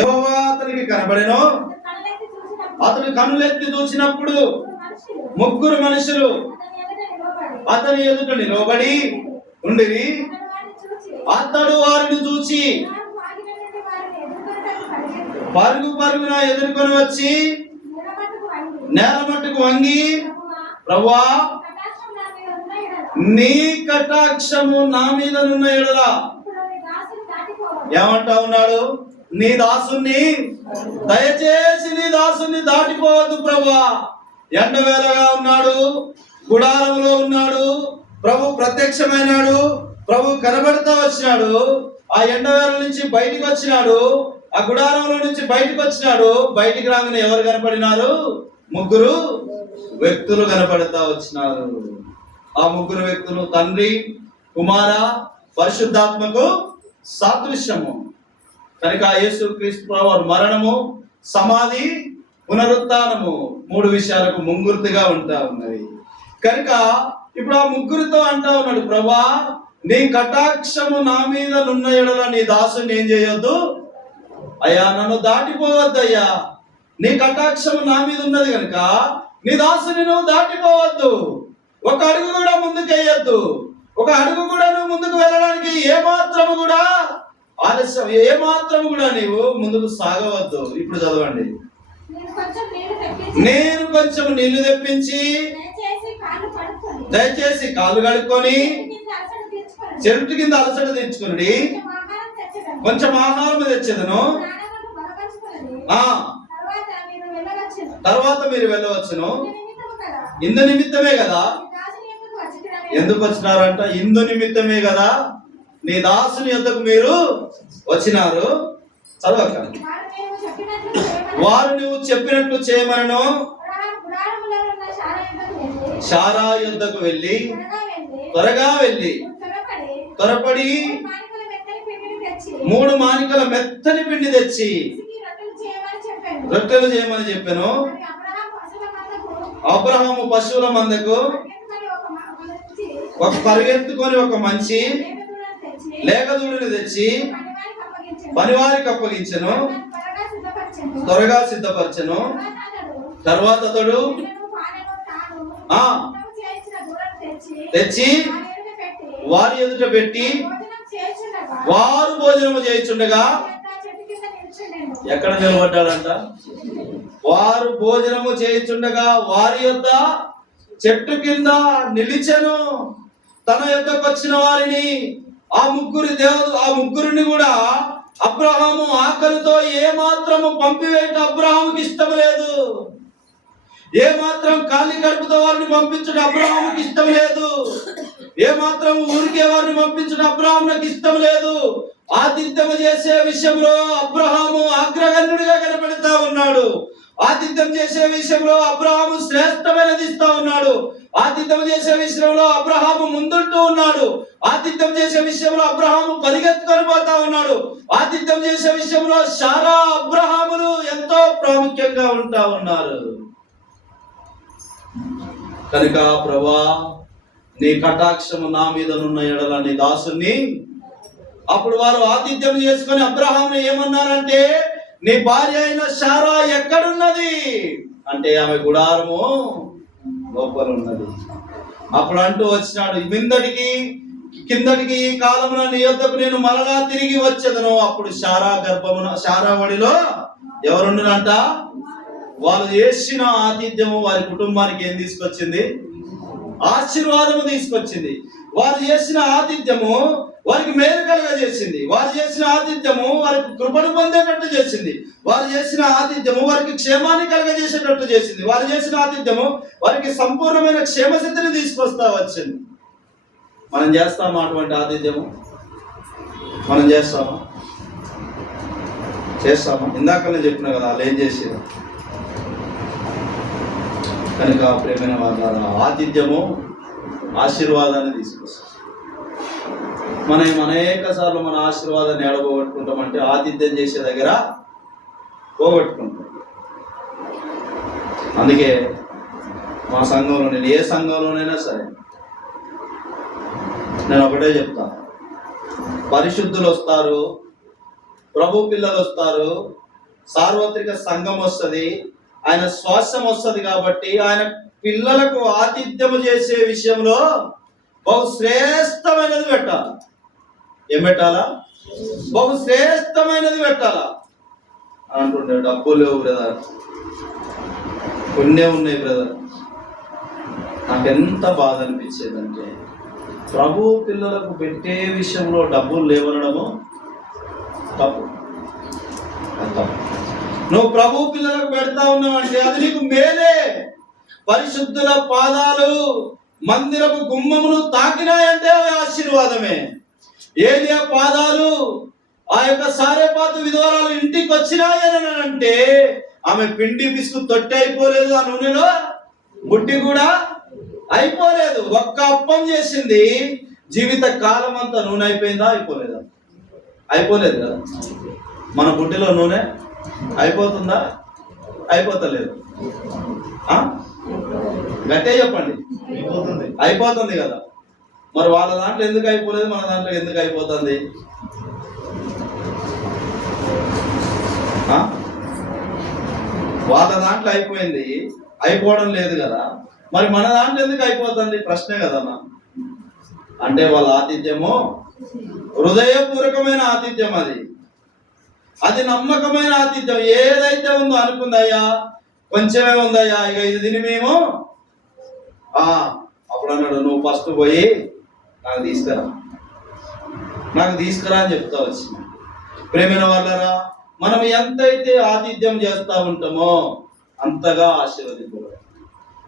యెహోవా అతనికి కనబడెను. అతడు కనులెత్తి చూసినప్పుడు ముగ్గురు మనుషులు అతని ఎదుట నిలబడి ఉండిరి. అతడు వారిని చూచి పరుగు పరుగున ఎదుర్కొని వచ్చి నేల మట్టుకు వంగి, ప్రభువా, నీ కటాక్షము నా మీద నున్న ఎడల ఏమంటా ఉన్నాడు? నీ దాసుని దయచేసి నీ దాసుని దాటిపోవద్దు ప్రభువా. ఎండవేళగా ఉన్నాడు, గుడారంలో ఉన్నాడు, ప్రభు ప్రత్యక్షమైనాడు, ప్రభు కనబడతా వచ్చినాడు. ఆ ఎండవేళ నుంచి బయటికి వచ్చినాడు, ఆ గుడారంలో నుంచి బయటికి వచ్చినాడు. బయటికి రాగానే ఎవరు కనపడినారు? ముగ్గురు వ్యక్తులు కనపడతా వచ్చినారు. ఆ ముగ్గురు వ్యక్తులు తండ్రి, కుమార, పరిశుద్ధాత్మకు సాదృశ్యము. కనుక యేసుక్రీస్తు వారి మరణము, సమాధి, పునరుత్థానము మూడు విషయాలకు ముంగుర్తిగా ఉంటా ఉన్నది. కనుక ఇప్పుడు ఆ ముగ్గురితో అంటా ఉన్నాడు, ప్రభా, నీ కటాక్షము నా మీద నున్న ఎడల నీ దాసుని ఏం చేయొద్దు అయ్యా, నన్ను దాటిపోవద్దయ్యా. నీ కటాక్షము నా మీద ఉన్నది కనుక నీ దాసుని నువ్వు దాటిపోవద్దు. ఒక అడుగు కూడా ముందుకెయ్యొద్దు. ఒక అడుగు కూడా నువ్వు ముందుకు వెళ్ళడానికి ఏమాత్రము కూడా ఆలస్యం, ఏమాత్రము కూడా నీవు ముందుకు సాగవద్దు. ఇప్పుడు చదవండి. నేను కొంచెం నీళ్లు తెప్పించి దయచేసి కాళ్ళు కడుక్కొని చెట్టు కింద అలసట తెచ్చుకుని కొంచెం ఆహారం తెచ్చేదను, తర్వాత మీరు వెళ్ళవచ్చును. ఇందు నిమిత్తమే కదా. ఎందుకు వచ్చినారంట? ఇందు నిమిత్తమే కదా నీ దాసుని యొద్దకు మీరు వచ్చినారు. చదవక. వారు నువ్వు చెప్పినట్లు చేయమనను. శారా యొద్దకు వెళ్ళి త్వరగా వెళ్ళి త్వరపడి 3 మానికల మెత్తని పిండి తెచ్చి రొట్టెలు చేయమని చెప్పాను. అబ్రహాము పశువుల మందకు ఒక పరిగెత్తుకొని ఒక మంచి లేగదూడిని తెచ్చి పనివారికి అప్పగించెను, త్వరగా సిద్ధపరచెను. తర్వాత అతడు తెచ్చి వారి ఎదుట పెట్టి వారు భోజనము చేయుచుండగా ఎక్కడ నిలబడ్డాడంట? వారు భోజనము చేయుచుండగా వారి యొద్ద చెట్టు కింద నిలిచెను. తన యొద్దకు వచ్చిన వారిని ఆ ముగ్గురిని కూడా అబ్రహాము ఆకలితో ఏ మాత్రము పంపివేయట అబ్రహాముకి ఇష్టం లేదు. ఏ మాత్రం ఖాళీ కడుపుతో వారిని పంపించడం అబ్రహాముకి ఇష్టం లేదు. ఏ మాత్రం ఊరికే వారిని పంపించడం అబ్రహాముకి ఇష్టం లేదు. ఆతిథ్యం చేసే విషయంలో అబ్రహాము అగ్రగణ్యుడిగా కనపడతా ఉన్నాడు. ఆతిథ్యం చేసే విషయంలో అబ్రహాము శ్రేష్టమైనది ఇస్తా ఉన్నాడు. ఆతిథ్యం చేసే విషయంలో అబ్రహాము ముందుంటూ ఉన్నాడు. ఆతిథ్యం చేసే విషయంలో అబ్రహాము పరిగెత్తుకొని పోతా ఉన్నాడు. ఆతిథ్యం చేసే విషయంలో శారా, అబ్రహాములు ఎంతో ప్రాముఖ్యంగా ఉంటా ఉన్నారు. కనుక ప్రభువా, నీ కటాక్షము నా మీద నున్న ఎడల నీ దాసుని. అప్పుడు వారు ఆతిథ్యం చేసుకొని అబ్రహాముని ఏమన్నారంటే, నీ భార్య అయిన శారా ఎక్కడున్నది అంటే, ఆమె గుడారము లోపల ఉన్నది. అప్పుడు అంటూ వచ్చినాడు, కిందటికి ఈ కాలమున నీ యొద్దకు నేను మరలా తిరిగి వచ్చేదను. అప్పుడు శారా ఒడిలో ఎవరుండునంట? వాళ్ళు చేసిన ఆతిథ్యము వారి కుటుంబానికి ఏం తీసుకొచ్చింది? ఆశీర్వాదము తీసుకొచ్చింది. వారు చేసిన ఆతిథ్యము వారికి మేలు కలుగజేసింది. వారు చేసిన ఆతిథ్యము వారికి కృపను పొందేటట్టు చేసింది. వారు చేసిన ఆతిథ్యము వారికి క్షేమాన్ని కలుగజేసేటట్టు చేసింది. వారు చేసిన ఆతిథ్యము వారికి సంపూర్ణమైన క్షేమసిద్ధిని తీసుకొస్తా వచ్చింది. మనం చేస్తామా అటువంటి ఆతిథ్యము? మనం చేస్తామా? ఇందాకనే చెప్పినా కదా వాళ్ళు ఏం చేసేది. కనుక ప్రేమైన వాళ్ళ ఆతిథ్యము ఆశీర్వాదాన్ని తీసుకొస్తుంది. మనం అనేక సార్లు మన ఆశీర్వాదాన్ని ఏడబోగొట్టుకుంటామంటే ఆతిథ్యం చేసే దగ్గర పోగొట్టుకుంటాం. అందుకే మా సంఘంలో, నేను ఏ సంఘంలోనైనా సరే నేను ఒకటే చెప్తాను, పరిశుద్ధులు వస్తారు, ప్రభు పిల్లలు వస్తారు, సార్వత్రిక సంఘం వస్తుంది, ఆయన శ్వాసం వస్తుంది. కాబట్టి ఆయన పిల్లలకు ఆతిథ్యము చేసే విషయంలో బహు శ్రేష్టమైనది పెట్టాలి. ఏం పెట్టాలా? బహు శ్రేష్టమైనది పెట్టాలా అంటుండే. డబ్బులు లేవు బ్రదర్, కొన్నే ఉన్నాయి బ్రదర్. నాకెంత బాధ అనిపించేదంటే ప్రభు పిల్లలకు పెట్టే విషయంలో డబ్బులు లేవనడము తప్పు. నువ్వు ప్రభు పిల్లలకు పెడతా ఉన్నావంటే అది నీకు మేలే. పరిశుద్ధుల పాదాలు మందిరపు గుమ్మమును తాకినాయంటే అవి ఆశీర్వాదమే. ఏలియా పాదాలు ఆ యొక్క సారేపాతు విధవరాలు ఇంటికి వచ్చినాయని అంటే ఆమె పిండి పిసుకు తొట్టి అయిపోలేదు, ఆ నూనెలో బుడ్డి కూడా అయిపోలేదు. ఒక్క అప్పం చేసింది, జీవిత కాలం అంతా నూనె అయిపోయిందా? అయిపోలేదా? అయిపోలేదు కదా. మన బుడ్డిలో నూనె అయిపోతుందా? అయిపోతలేదు. గట్టే చెప్పండి, అయిపోతుంది కదా. మరి వాళ్ళ దాంట్లో ఎందుకు అయిపోలేదు, మన దాంట్లో ఎందుకు అయిపోతుంది? వాళ్ళ దాంట్లో అయిపోయింది, అయిపోవడం లేదు కదా. మరి మన దాంట్లో ఎందుకు అయిపోతుంది? ప్రశ్నే కదన్నా. అంటే వాళ్ళ ఆతిథ్యము హృదయపూర్వకమైన ఆతిథ్యం, అది నమ్మకమైన ఆతిథ్యం. ఏదైతే ఉందో అనుకుందయ్యా, కొంచెమే ఉందయ్యా, ఇక ఇది తిని మేము అప్పుడు అన్నాడు, నువ్వు ఫస్ట్ పోయి నాకు తీసుకురా అని చెప్తా వచ్చింది. ప్రేమైన వాళ్ళరా, మనం ఎంతైతే ఆతిథ్యం చేస్తా ఉంటామో అంతగా ఆశీర్వదింపబడతాం.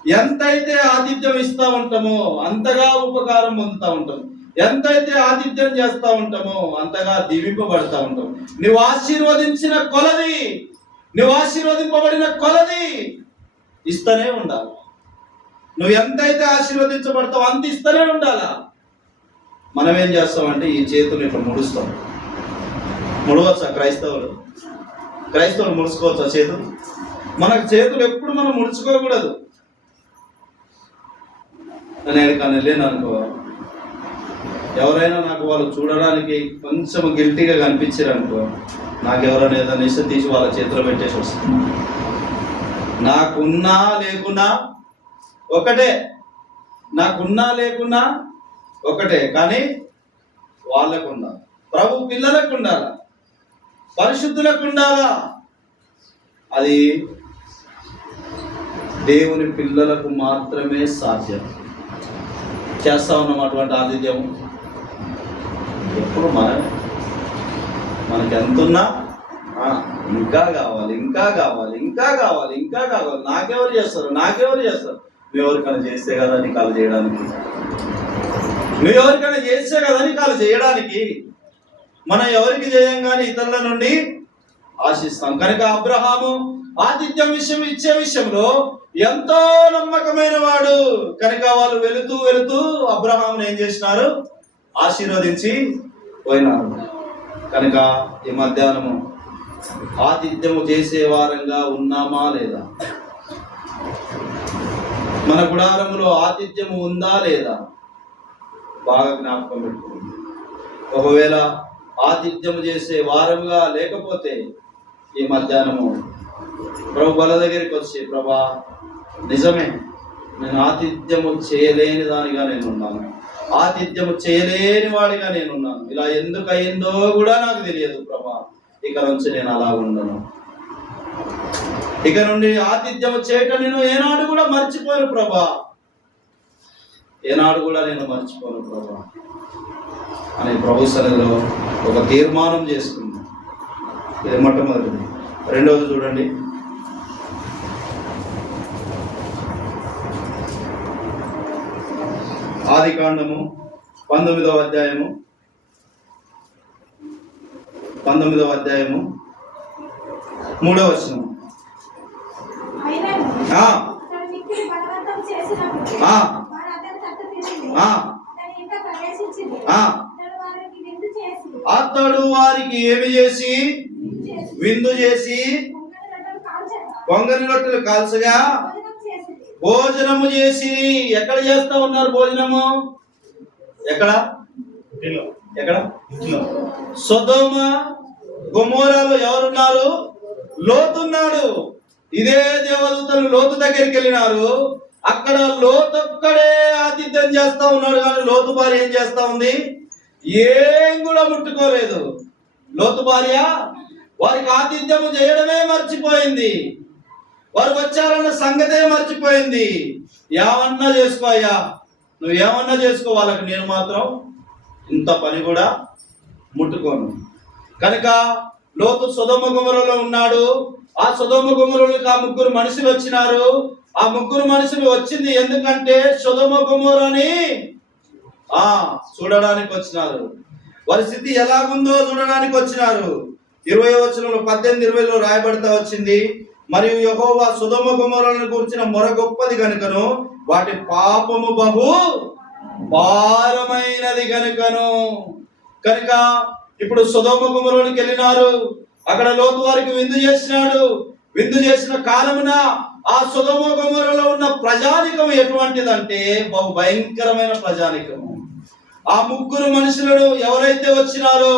ఎంతైతే ఆతిథ్యం ఇస్తా ఉంటామో అంతగా ఉపకారం పొందుతూ ఉంటాం. ఎంతైతే ఆతిథ్యం చేస్తా ఉంటామో అంతగా దీవింపబడతా ఉంటాం. నువ్వు ఆశీర్వదించిన కొలది, నువ్వు ఆశీర్వదింపబడిన కొలది ఇస్తూనే ఉండాలి. నువ్వు ఎంతైతే ఆశీర్వదించబడతావు అంత ఇస్తూనే ఉండాలా. మనం ఏం చేస్తామంటే ఈ చేతులు ఇట్లా ముడుస్తాం. ముడవచ్చా? క్రైస్తవులు ముడుచుకోవచ్చా చేతులు? మనకు చేతులు ఎప్పుడు మనం ముడుచుకోకూడదు. నేను ఎక్కడికైనా వెళ్ళాను అనుకో, ఎవరైనా నాకు వాళ్ళు చూడడానికి కొంచెం గిల్టీగా కనిపించారు అనుకో, నాకు ఎవరైనా ఏదైనా ఇస్తే తీసి వాళ్ళ చేతిలో పెట్టేసి వస్తుంది. నాకున్నా లేకున్నా ఒకటే, నాకున్నా లేకున్నా ఒకటే. కానీ వాళ్ళకు ఉండాలి, ప్రభు పిల్లలకు ఉండాలా, పరిశుద్ధులకు ఉండాలా. అది దేవుని పిల్లలకు మాత్రమే సాధ్యం. చేస్తా ఉన్నాం అటువంటి ఆతిథ్యం. ఎప్పుడు మనకి ఎంతున్నా ఇంకా కావాలి, ఇంకా కావాలి, ఇంకా కావాలి, ఇంకా కావాలి. నాకెవరు చేస్తారు? నువ్వు ఎవరికైనా చేస్తే కదా నీ కాలు చేయడానికి, మనం ఎవరికి చేయంగానే ఇతరుల నుండి ఆశిస్తాం. కనుక అబ్రహాము ఆతిథ్యం ఇచ్చే విషయంలో ఎంతో నమ్మకమైన వాడు. కనుక వాళ్ళు వెళుతూ అబ్రహామును ఏం చేసినారు? ఆశీర్వదించి పోయినారు. కనుక ఈ మధ్యాహ్నము ఆతిథ్యము చేసే వారంగా ఉన్నామా లేదా? మన గుడారములో ఆతిథ్యము ఉందా లేదా? బాగా జ్ఞాపకం పెట్టుకోండి. ఒకవేళ ఆతిథ్యము చేసే వారంగా లేకపోతే ఈ మధ్యాహ్నము ప్రభు బల దగ్గరికి వచ్చి, ప్రభా నిజమే, నేను ఆతిథ్యము చేయలేని దానిగా నేనున్నాను, ఆతిథ్యము చేయలేని వాడిగా నేనున్నాను. ఇలా ఎందుకు అయిందో కూడా నాకు తెలియదు ప్రభా. ఇక నుంచి నేను అలా ఉండను. ఇక నుండి ఆతిథ్యము చేయటం నేను ఏనాడు కూడా మర్చిపోను ప్రభా, ఏనాడు కూడా నేను మర్చిపోను ప్రభా అని ప్రభు సన్నిధిలో ఒక తీర్మానం చేసుకుంది. ఇది మొట్టమొదటిది. రెండవది చూడండి, ఆదికాండము 19వ అధ్యాయము 3వ వచనం. అతడు వారికి ఏమి చేసి? విందు చేసి పొంగని రొట్టెలు కాల్చగా భోజనము చేసి. ఎక్కడ చేస్తా ఉన్నారు భోజనము? ఎక్కడ? సొదొమ గొమోరాలో ఎవరున్నారు? లోతున్నాడు. ఇదే దేవదూతలు లోతు దగ్గరికి వెళ్ళినారు. అక్కడ లోతు ఒక్కడే ఆతిథ్యం చేస్తా ఉన్నాడు, కానీ లోతు భార్య ఏం చేస్తా ఉంది? ఏం కూడా ముట్టుకోలేదు. లోతు భార్య వారికి ఆతిథ్యము చేయడమే మర్చిపోయింది. వారు వచ్చారన్న సంగతే మర్చిపోయింది. ఏమన్నా చేసుకో అయ్యా, నువ్వు ఏమన్నా చేసుకో, వాళ్ళకి నేను మాత్రం ఇంత పని కూడా ముట్టుకోను. కనుక లోతు సొదొమ గొమొరలో ఉన్నాడు. ఆ సొదొమ గొమొరలోకి ఆ ముగ్గురు మనుషులు వచ్చినారు. ఆ ముగ్గురు మనుషులు వచ్చింది ఎందుకంటే సొదొమ గొమొరని చూడడానికి వచ్చినారు. వారి స్థితి ఎలాగుందో చూడడానికి వచ్చినారు. 20వ వచనంలో 18-20లో రాయబడతా వచ్చింది. మరియు యెహోవా సొదొమ గొమొరలను గురించిన మొర గొప్పది గనుకను వాటి పాపము బహు భారమైనది గనుకను. కనుక ఇప్పుడు సొదొమ గొమొరలోకి వెళ్ళినారు. అక్కడ లోతు వారికి విందు చేసినాడు. విందు చేసిన కాలమున ఆ సొదొమ గొమొరలో ఉన్న ప్రజానికం ఎటువంటిదంటే బహు భయంకరమైన ప్రజానికము. ఆ ముగ్గురు మనుషులను ఎవరైతే వచ్చినారో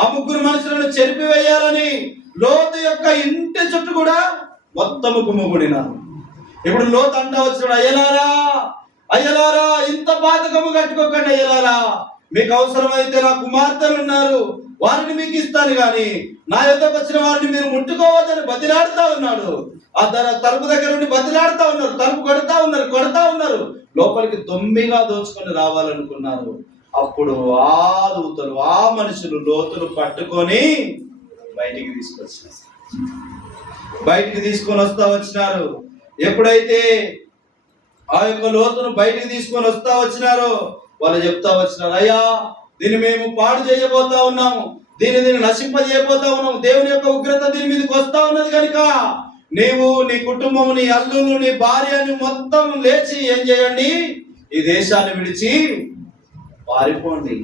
ఆ ముగ్గురు మనుషులను చెరిపివేయాలని లోతు యొక్క ఇంటి చుట్టూ కూడా మొత్తము గుమ్ముగూడినారు. ఇప్పుడు లోతు అంటా వచ్చినాడు, అయ్యలారా అయ్యలారా, ఇంత పాతకము కట్టుకోకండి అయ్యలారా. మీకు అవసరమైతే నా కుమార్తెలు ఉన్నారు, వారిని మీకు ఇస్తాను, కానీ నా యొద్దకు వచ్చిన వారిని మీరు ముట్టుకోవద్దని బతిలాడుతా ఉన్నాడు. ఆ తలుపు దగ్గర నుండి బతిలాడుతా ఉన్నారు, తలుపు కొడతా ఉన్నారు. లోపలికి దొమ్మిగా దోచుకొని రావాలనుకున్నారు. అప్పుడు ఆ దూతలు ఆ మనుషులు లోతును పట్టుకొని బయటికి తీసుకొని వస్తా వచ్చినారు. ఎప్పుడైతే ఆ యొక్క లోతును బయటికి తీసుకొని వస్తా వచ్చినారో వాళ్ళు చెప్తా వచ్చినారు, అయ్యా దీన్ని మేము పాడు చేయబోతా ఉన్నాము, దీన్ని నశింపజేయబోతా ఉన్నాము, దేవుని యొక్క ఉగ్రత దీని మీదకి వస్తా ఉన్నది కనుక నీవు నీ కుటుంబం, నీ అల్లులు, నీ భార్యని మొత్తం లేచి ఏం చేయండి, ఈ దేశాన్ని విడిచి పారిపోండి.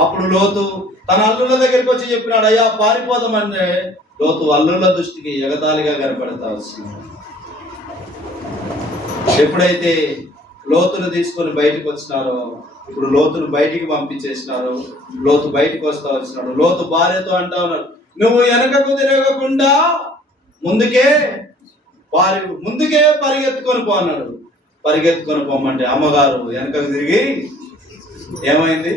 అప్పుడు లోతు తన అల్లుల దగ్గరికి వచ్చి చెప్పినాడు, అయ్యా పారిపోదామంటే లోతు అల్లుల దృష్టికి ఎగతాళిగా కనపడతా వచ్చినాడు. ఎప్పుడైతే లోతును తీసుకొని బయటకు వచ్చినారో ఇప్పుడు లోతును బయటికి పంపించేసినారు. లోతు బయటికి వస్తా వచ్చినాడు. లోతు భార్యతో అంటా ఉన్నాడు, నువ్వు వెనకకు తిరగకుండా ముందుకే పరిగెత్తుకొని పో అన్నాడు. పరిగెత్తుకొని పోమంటే అమ్మగారు వెనకకు తిరిగి ఏమైంది?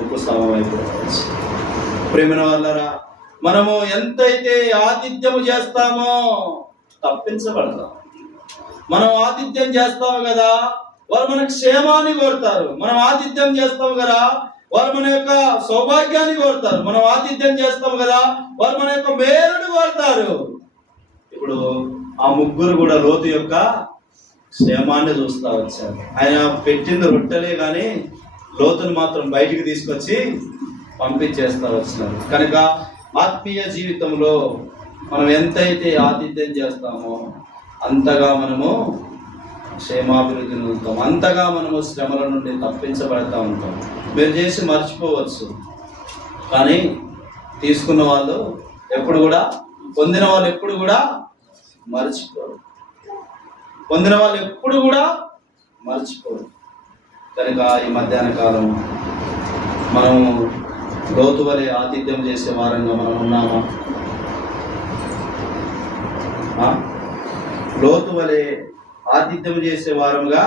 ఉప్పు స్తంభం అయిపోవచ్చు. ప్రేమ వల్లరా, మనము ఎంతైతే ఆతిథ్యము చేస్తామో తప్పించబడతాం. మనం ఆతిథ్యం చేస్తాము కదా, వారు మన క్షేమాన్ని కోరుతారు. మనం ఆతిథ్యం చేస్తాము కదా, వారు మన యొక్క సౌభాగ్యాన్ని కోరుతారు. మనం ఆతిథ్యం చేస్తాము కదా, వారు మన యొక్క మేలుని కోరుతారు. ఇప్పుడు ఆ ముగ్గురు కూడా లోతు యొక్క క్షేమాన్ని చూస్తా వచ్చారు. ఆయన పెట్టింది రొట్టెలే కానీ లోతును మాత్రం బయటికి తీసుకొచ్చి పంపించేస్తా వచ్చినారు. కనుక ఆత్మీయ జీవితంలో మనం ఎంతైతే ఆతిథ్యం చేస్తామో అంతగా మనము క్షేమాభివృద్ధిని ఉంటాం, అంతగా మనము శ్రమల నుండి తప్పించబడతా ఉంటాం. మీరు చేసి మర్చిపోవచ్చు, కానీ తీసుకున్న వాళ్ళు ఎప్పుడు కూడా, పొందిన వాళ్ళు ఎప్పుడు కూడా మర్చిపోరు. పొందిన వాళ్ళు ఎప్పుడు కూడా మర్చిపోరు. కనుక ఈ మధ్యాహ్న కాలం మనం లోతు వలె ఆతిథ్యం చేసే వారంగా మనం ఉన్నామా? లోతు వలె ఆతిథ్యం చేసే వారంగా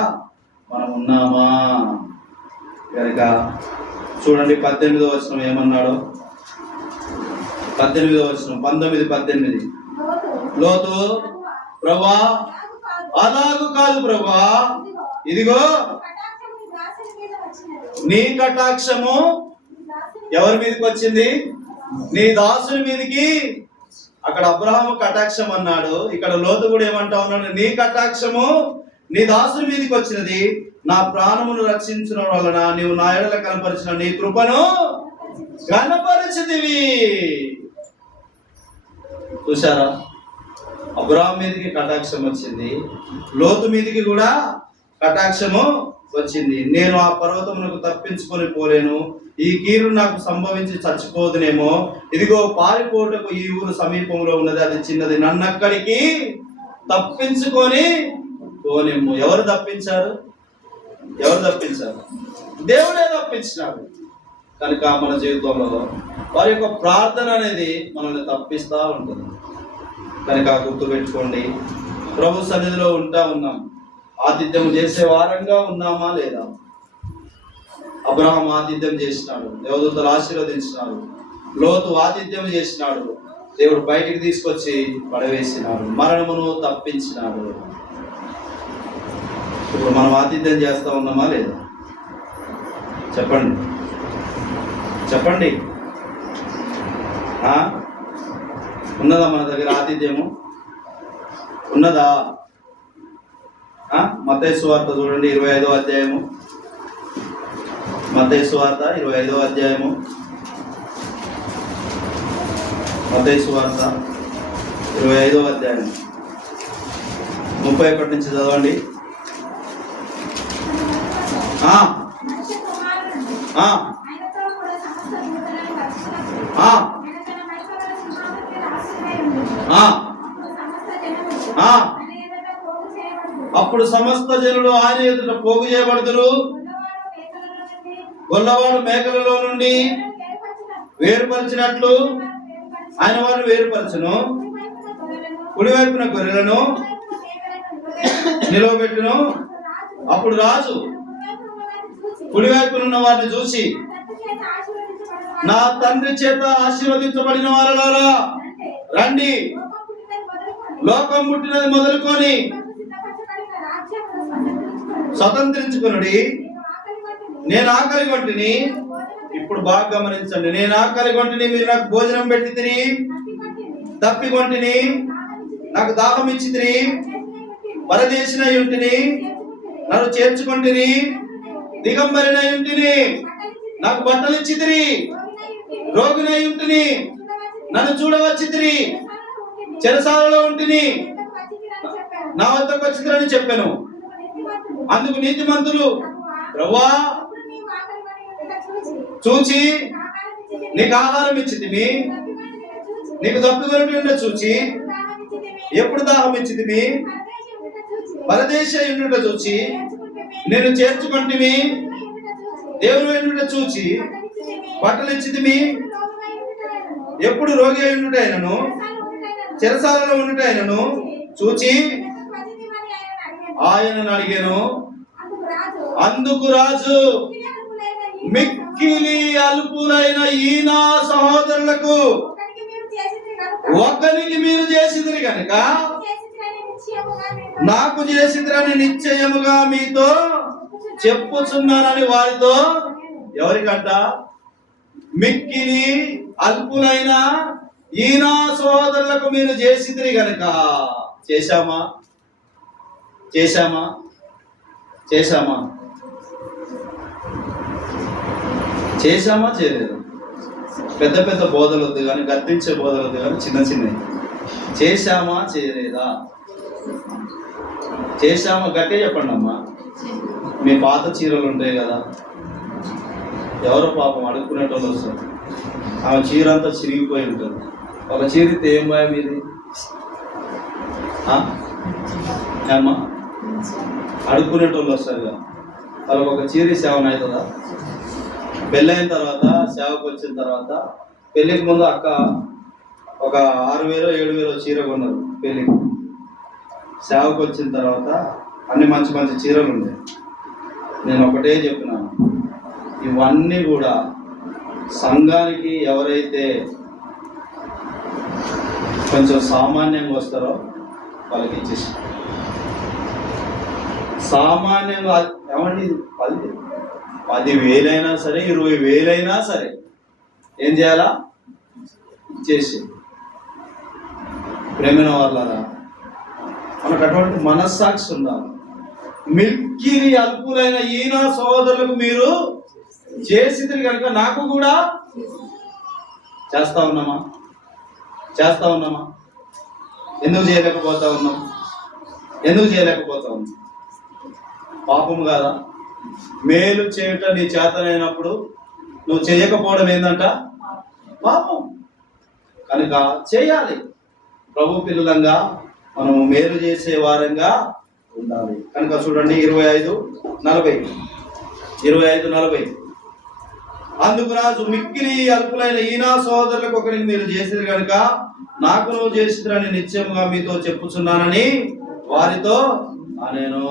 మనం ఉన్నామా? కనుక చూడండి 18వ వచనం ఏమన్నాడు? 18వ వచనం 19-18. లోతు, ప్రభువా అలాగు కాదు ప్రభువా, ఇదిగో నీ కటాక్షము ఎవరి మీదకి వచ్చింది? నీ దాసుని మీదకి. అక్కడ అబ్రహాము కటాక్షం అన్నాడు, ఇక్కడ లోతు కూడా ఏమంటా ఉన్నాడు? నీ కటాక్షము నీ దాసుని మీదకి వచ్చినది, నా ప్రాణమును రక్షించిన వలన నీవు నా ఎడల కనపరిచిన నీ కృపను కనపరిచితివి. చూసారా? అబ్రహాం మీదకి కటాక్షం వచ్చింది, లోతు మీదకి కూడా కటాక్షము వచ్చింది. నేను ఆ పర్వతమునకు తప్పించుకొని పోలేను, ఈ కీడు నాకు సంభవించి చచ్చిపోదునేమో, ఇదిగో పారిపోటకు ఈ ఊరు సమీపంలో ఉన్నది, అది చిన్నది, నన్ను అక్కడికి తప్పించుకొని పోనేమో. ఎవరు తప్పించారు? దేవుడే తప్పించినాడు. కనుక మన జీవితంలో వారి యొక్క ప్రార్థన అనేది మనల్ని తప్పిస్తూ ఉంటుంది. కనుక గుర్తుపెట్టుకోండి, ప్రభు సన్నిధిలో ఉన్నాం, ఆతిథ్యం చేసే వారంగా ఉన్నామా లేదా? అబ్రహాం ఆతిథ్యం చేసినాడు, దేవదూతలు ఆశీర్వదించినాడు. లోతు ఆతిథ్యం చేసినాడు, దేవుడు బయటికి తీసుకొచ్చి పడవేసినాడు, మరణమును తప్పించినాడు. ఇప్పుడు మనం ఆతిథ్యం చేస్తా ఉన్నామా లేదా? చెప్పండి చెప్పండి. ఉన్నదా మన దగ్గర ఆతిథ్యము? ఉన్నదా? మత్తయి సువార్త చూడండి, 25వ అధ్యాయము. మత్తయి సువార్త 25వ అధ్యాయము. మత్తయి సువార్త 25వ అధ్యాయం 31 నుంచి చదవండి. అప్పుడు సమస్త జనులు ఆయన ఎదుట పోగు చేయబడుదురు. గొల్లవాడు మేకలలో నుండి వేరుపరిచినట్లు ఆయన వారిని వేరుపరచును. కుడివైపున గొర్రెలను నిలవబెట్టును. అప్పుడు రాజు కుడివైపున ఉన్న వారిని చూసి, నా తండ్రి చేత ఆశీర్వదించబడిన వారలారా రండి, లోకం పుట్టినది మొదలుకొని స్వతంత్రించుకునుడి. నేను ఆకలి కొంటిని. ఇప్పుడు బాగా గమనించండి, నేను ఆకలి కొంటిని, మీరు నాకు భోజనం పెట్టి తిని. తప్పి కొంటిని, నాకు దాహం ఇచ్చి తిని. పరదేశినై ఉంటిని, నన్ను చేర్చుకొంటిని. దిగంబరినై ఉంటిని, నాకు బట్టలు ఇచ్చి తిని. రోగినై ఉంటిని, నన్ను చూడవచ్చి తిని. చెరసాలలో ఉంటిని, నా వద్దకు వచ్చిందని చెప్పాను. అందుకు నీతిమంతులు, ప్రభువా చూచి నీకు ఆహారం ఇచ్చితిమి, నీకు తప్పికొనటి ఉండ చూచి ఎప్పుడు దాహం ఇచ్చితిమి, పరదేశ ఉండుట చూచి నేను చేర్చుకొంటిమి, దేవుని ఉండుట చూచి బట్టలు ఇచ్చితిమి, ఎప్పుడు రోగి అయి ఉండుటైనను చెరసాలలో ఉండుటైనను చూచి ఆయనను అడిగాను. అందుకు రాజు, మిక్కిలి అల్పులైన ఈ నా సహోదరులకు ఒక్కరికి మీరు చేసిదిరి కనుక నాకు చేసిదిరని నిశ్చయముగా మీతో చెప్పుచున్నానని వారితో. ఎవరికంట? మిక్కిలి అల్పులైన ఈ నా సహోదరులకు మీరు చేసిదిరి కనుక. చేశామా? చేశామా? చేశామా? చేశామా? చేయలేదు. పెద్ద పెద్ద బోధలు వద్దు కానీ, గద్దించే బోధలు వద్దు కానీ, చిన్న చిన్నవి చేశామా? చేయలేదా? చేశామా? గట్టే చెప్పండి అమ్మా. మీ పాత చీరలు ఉంటాయి కదా, ఎవరో పాపం అడుక్కునేటోళ్ళు వస్తారు, ఆమె చీర అంతా చిరిగిపోయి ఉంటుంది. ఒక చీరితే ఏం భయం ఇది అమ్మా? అడుక్కునేటోళ్ళు వస్తారు కదా, వాళ్ళకి ఒక చీర సేవన అవుతుందా? పెళ్ళైన తర్వాత, సేవకు వచ్చిన తర్వాత, పెళ్ళికి ముందు అక్క ఒక 6,000 7,000 చీర కొన్నారు పెళ్ళికి. సేవకు వచ్చిన తర్వాత అన్ని మంచి మంచి చీరలు ఉన్నాయి. నేను ఒకటే చెప్పినాను, ఇవన్నీ కూడా సంఘానికి ఎవరైతే కొంచెం సామాన్యంగా వస్తారో వాళ్ళకి ఇచ్చేసి, సామాన్యంగా ఏమండి 10,000 సరే, 20,000 సరే, ఏం చేయాలా? ఇచ్చేసి. ప్రేమైన వాళ్ళరా, మనకు అటువంటి మనస్సాక్షి ఉండాలి. మిక్కిలి అల్పులైన ఈయన సోదరులకు మీరు చేసిదిరి కనుక నాకు కూడా చేస్తా ఉన్నామా? చేస్తా ఉన్నామా? ఎందుకు చేయలేకపోతా ఉన్నాం? ఎందుకు చేయలేకపోతా ఉన్నాం? పాపం కాదా? మేలు చేయుట నీ చేతనైనప్పుడు నువ్వు చేయకపోవడం ఏందంట? పాపం. కనుక చేయాలి. ప్రభు పిల్లలంగా మనము మేలు చేసే వారంగా ఉండాలి. కనుక చూడండి 25:40 అందుకు రాజు మిక్కిలి అల్పులైన ఈ నా సహోదరులకు ఒకరికి మీరు చేసిరు కనుక నాకు నువ్వు చేసిరని నిశ్చయముగా మీతో చెప్పుచున్నానని వారితో నేను.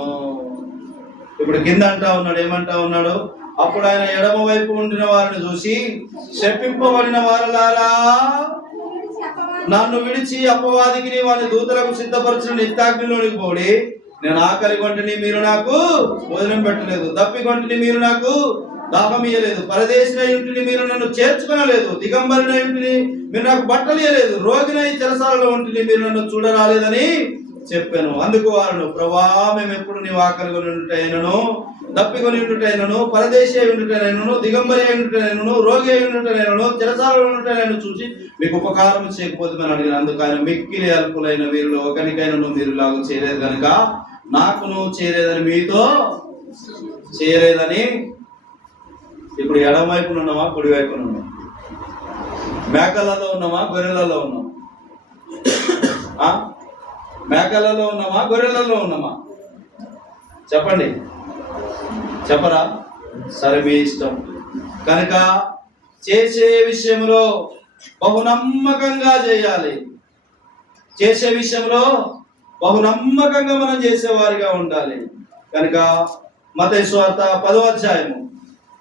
ఇప్పుడు కింద అంటా ఉన్నాడు, ఏమంటా ఉన్నాడు? అప్పుడు ఆయన ఎడమ వైపు ఉండిన వారిని చూసి, శపింపబడిన వారలారా, నన్ను విడిచి అపవాదికి వారి దూతలకు సిద్ధపరిచిన నిత్యాగ్నిలోనికి పోడి. నేను ఆకలి కొంటిని, మీరు నాకు భోజనం పెట్టలేదు. దప్పి కొంటిని, మీరు నాకు దాహం ఇయ్యలేదు. పరదేశిన ఇంటిని, మీరు నన్ను చేర్చుకొనలేదు. దిగంబరిన ఇంటిని, మీరు నాకు బట్టలు ఇయ్యలేదు. రోగినై చెరసాలలో ఉంటిని, మీరు నన్ను చూడరాలేదని చెప్పాను. అందుకు వారు, ప్రభా, మేము ఎప్పుడు నీ ఆకలి కొని ఉండుటైనను, దప్పికొని ఉండుటైనను, పరదేశి అయి ఉండుటైనను, దిగంబరి అయి ఉండుటైనను, రోగి అయి ఉండుటైనను, చెరసాలలో ఉండుటైనను చూసి మీకు ఉపకారం చేయకపోతుందని అడిగిన. అందుకు ఆయన మిక్కిలి అల్పులైన వీరిలో ఒకరికైనా మీరు లాగా చేయలేదు కనుక నాకును చేయలేదని మీతో చేయలేదని. ఇప్పుడు ఎడమ వైపున ఉన్నామా, కుడి వైపున ఉన్నామా? మేకలలో ఉన్నామా, గొర్రెలలో ఉన్నామా? మేకలలో ఉన్నామా, గొర్రెలలో ఉన్నామా? చెప్పండి, చెప్పరా? సరే, మీ ఇష్టం. కనుక చేసే విషయంలో బహునమ్మకంగా చేయాలి. చేసే విషయంలో బహునమ్మకంగా మనం చేసేవారిగా ఉండాలి. కనుక మత్తయి సువార్త 10వ అధ్యాయము,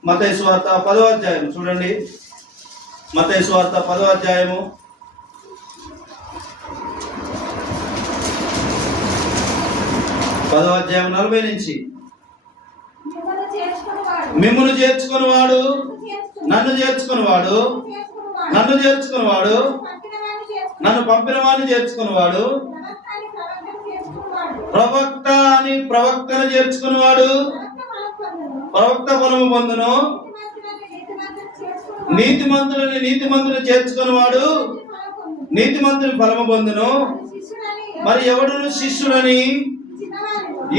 మత్తయి సువార్త 10వ అధ్యాయము చూడండి. మత్తయి సువార్త 10వ అధ్యాయము 40 నుంచి. మిమ్మును చేర్చుకునివాడు నన్ను చేర్చుకునివాడు, నన్ను చేర్చుకునివాడు నన్ను పంపిన వాడిని చేర్చుకునివాడు, ప్రవక్త అని ప్రవక్తను చేర్చుకునివాడు ప్రవక్త ఫలము పొందును, నీతిమంతులని నీతిమంతుని చేర్చుకునివాడు నీతిమంతుని ఫలము పొందును. మరి ఎవడును శిష్యుడని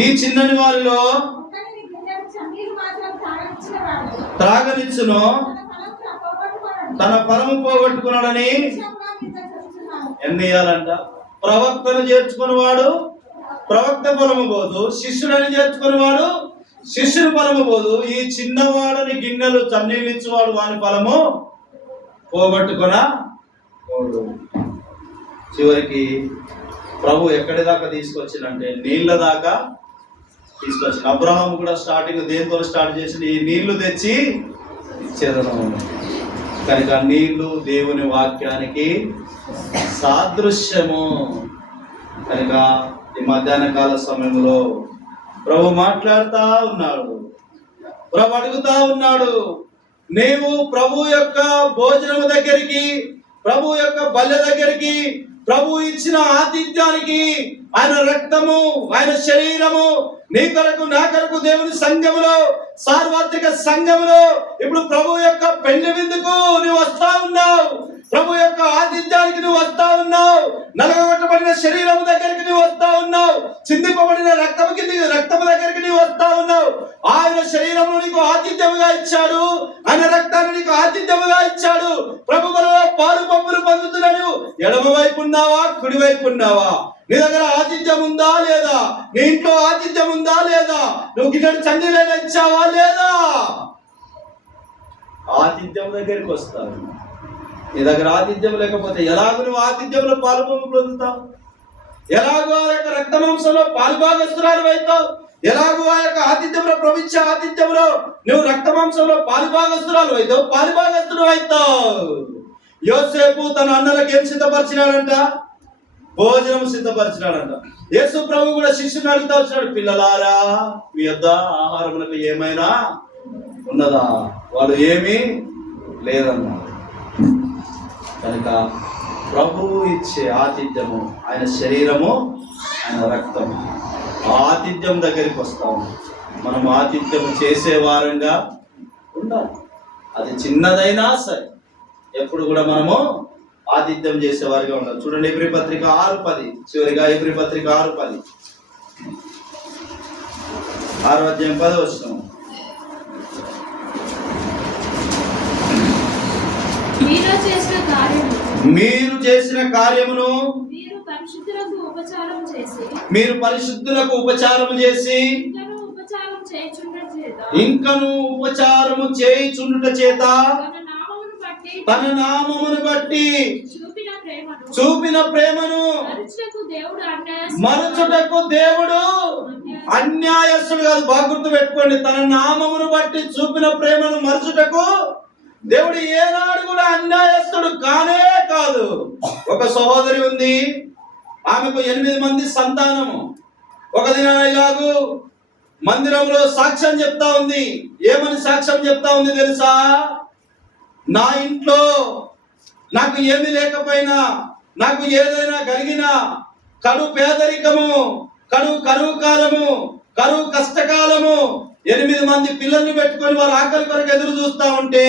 ఈ చిన్నని వారిలో త్రాగనిచ్చును, తన ఫలము పోగొట్టుకున్నాడని. ఎన్ని ఇయ్యాలంట? ప్రవక్తను చేర్చుకునివాడు ప్రవక్త ఫలము పోదు, శిష్యుడని చేర్చుకునివాడు శిష్యుని ఫలము పోదు. ఈ చిన్నవాడని గిన్నెలు చన్నీళ్ళు ఇచ్చేవాడు వాని ఫలము పోగొట్టుకున్నా. చివరికి ప్రభు ఎక్కడి దాకా తీసుకొచ్చిందంటే నీళ్ళ దాకా తీసుకొచ్చింది. అబ్రహాం కూడా స్టార్టింగ్ దేంతో స్టార్ట్ చేసింది? ఈ నీళ్లు తెచ్చి ఇచ్చేదను. కనుక నీళ్లు దేవుని వాక్యానికి సాదృశ్యము. కనుక ఈ మధ్యాహ్న కాల సమయంలో ప్రభు మాట్లాడుతూ ఉన్నాడు, ప్రభు అడుగుతా ఉన్నాడు, నీవు ప్రభు యొక్క భోజనము దగ్గరికి, ప్రభు యొక్క బల్లె దగ్గరికి, ప్రభు ఇచ్చిన ఆతిథ్యానికి, ఆయన రక్తము, ఆయన శరీరము నీ కొరకు నా కొరకు దేవుని సంఘములో, సార్వత్రిక సంఘములో ఇప్పుడు ప్రభు యొక్క పెళ్లి విందుకు నువ్వు వస్తా ఉన్నావు. ప్రభు యొక్క ఆతిథ్యానికి నువ్వు వస్తా ఉన్నావు. నలగొట్టబడిన శరీరం దగ్గరికి నువ్వు వస్తా ఉన్నావు. చిందింపబడిన రక్తము దగ్గరికి నువ్వు వస్తా ఉన్నావు. ఆయన శరీరము నీకు ఆతిథ్యముగా ఇచ్చాడు, ఆయన రక్తాన్ని నీకు ఆతిథ్యముగా ఇచ్చాడు. ప్రభు బలలో పాలు పంపులు పొందుతున్నాడు. ఎడమ వైపు ఉన్నావా, కుడి వైపు ఉన్నావా? నీ దగ్గర ఆతిథ్యం ఉందా లేదా? నీ ఇంట్లో ఆతిథ్యం ఉందా లేదా? నువ్వు గిన్నెడు చన్నీళ్ళైనా ఇచ్చావా లేదా? ఆతిథ్యం దగ్గరికి వస్తావు. నీ దగ్గర ఆతిథ్యం లేకపోతే ఎలాగో నువ్వు ఆతిథ్యంలో పాలు పొందుతావు? ఎలాగో ఆ యొక్క రక్త మాంసంలో పాలుభాగస్తురాలు అవుతావు? ఎలాగో ఆ యొక్క ఆతిథ్యంలో ప్రవించ ఆతిథ్యంలో నువ్వు రక్త మాంసంలో పాలుభాగస్తురాలు అవుతావు, పాలుభాగస్తుడు అవుతావు. యోసేపు తన అన్నలకు ఏం సిద్ధపరిచినాడంట? భోజనం సిద్ధపరిచినాడంట. యేసు ప్రభు కూడా శిష్యుని అడుగుతా వచ్చినాడు, పిల్లలారా, మీ యొద్ద ఆహారములకు ఏమైనా ఉన్నదా? వాళ్ళు ఏమీ లేదన్నారు. కనుక ప్రభువు ఇచ్చే ఆతిథ్యము, ఆయన శరీరము, ఆయన రక్తము, ఆతిథ్యం దగ్గరికి వస్తాము. మనం ఆతిథ్యము చేసే వారంగా ఉండాలి. అది చిన్నదైనా సరే ఎప్పుడు కూడా మనము ఆతిథ్యం చేసేవారిగా ఉండాలి. చూడండి, ఎబ్రీ పత్రిక 6:10, చివరిగా ఎబ్రీ పత్రిక 6:10, 6వ అధ్యాయం 10వ వచనం. మీరు చేసిన కార్యమును మీరు పరిశుద్ధులకు ఉపచారం చేసి ఉపచారం చేయుచుండుట చేత ఇంకను ఉపచారము చేయుచుండుట చేత తన నామమును బట్టి చూపిన ప్రేమను మరచుటకు దేవుడు అన్యాయస్తుడు కాదు. బాగా గుర్తు పెట్టుకోండి. తన నామమును బట్టి చూపిన ప్రేమను మరచుటకు దేవుడు ఏనాడు కూడా అన్యాయస్తుడు కానే కాదు. ఒక సహోదరి ఉంది, ఆమెకు 8 మంది సంతానము. ఒక దినాన ఇలాగూ మందిరంలో సాక్ష్యం చెప్తా ఉంది. ఏమని సాక్ష్యం చెప్తా ఉంది తెలుసా? నా ఇంట్లో నాకు ఏమీ లేకపోయినా, నాకు ఏదైనా కలిగినా, కరువు పేదరికము, కరువు కాలము, కరువు కష్టకాలము, 8 మంది పిల్లల్ని పెట్టుకొని వారు ఆకలి కొరకు ఎదురు చూస్తా ఉంటే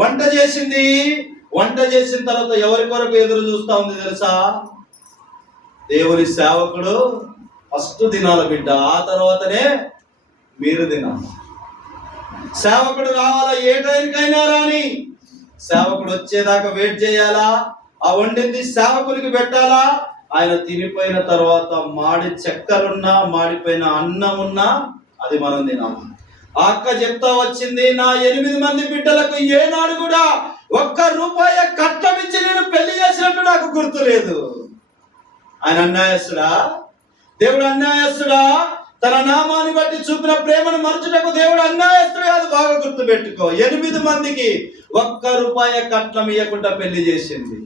వంట చేసింది. వంట చేసిన తర్వాత ఎవరి కొరకు ఎదురు చూస్తా ఉంది తెలుసా? దేవుని సేవకుడు ఫస్ట్ తినాల బిడ్డ, ఆ తర్వాతనే మీరు తినాలి. సేవకుడు రావాలా, ఏ టైంకైనా రాని, సేవకుడు వచ్చేదాకా వెయిట్ చేయాలా, ఆ వండింది సేవకునికి పెట్టాలా. ఆయన తినిపోయిన తర్వాత మాడి చెక్కలున్నా, మాడిపోయిన అన్నం ఉన్నా అది మనం తినాలి. ఆ అక్క చెప్తా వచ్చింది, నా 8 మంది బిడ్డలకు ఏనాడు కూడా ₹1 కట్నం ఇచ్చి నేను పెళ్లి చేసినట్టు నాకు గుర్తు లేదు. ఆయన అన్యాయస్తుడా? దేవుడు అన్యాయస్తుడా? తన నామాన్ని బట్టి చూపిన ప్రేమను మరచుటకు దేవుడు అన్యాయస్తుడు కాదు. బాగా గుర్తు పెట్టుకో. 8 మందికి ₹1 కట్నం ఇవ్వకుండా పెళ్లి చేసింది.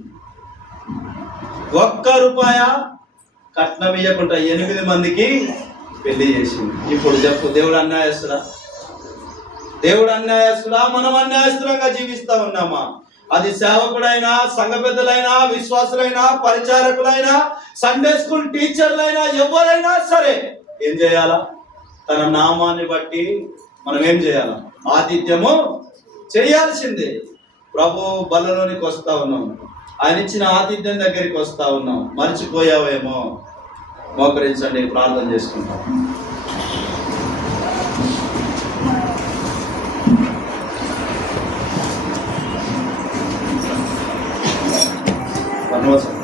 ₹1 కట్నం ఇవ్వకుండా 8 మందికి పెళ్లి చేసింది. ఇప్పుడు చెప్పు, దేవుడు అన్యాయస్తుడా? దేవుడు అన్యాయస్తుడా? మనం అన్యాయస్తులంగా జీవిస్తా ఉన్నామా? అది సేవకుడైనా, సంఘ పెద్దలైనా, విశ్వాసులైనా, పరిచారకులైనా, సండే స్కూల్ టీచర్లైనా, ఎవరైనా సరే ఏం చేయాలా? తన నామాన్ని బట్టి మనం ఏం చేయాలా? ఆతిథ్యము చేయాల్సిందే. ప్రభు బల్లలోనికి వస్తా ఉన్నాం, ఆయన ఇచ్చిన ఆతిథ్యం దగ్గరికి వస్తా ఉన్నాం. మర్చిపోయావేమో? మోకరించండి, ప్రార్థన చేసుకుంటాం. ధన్యవాదాలు.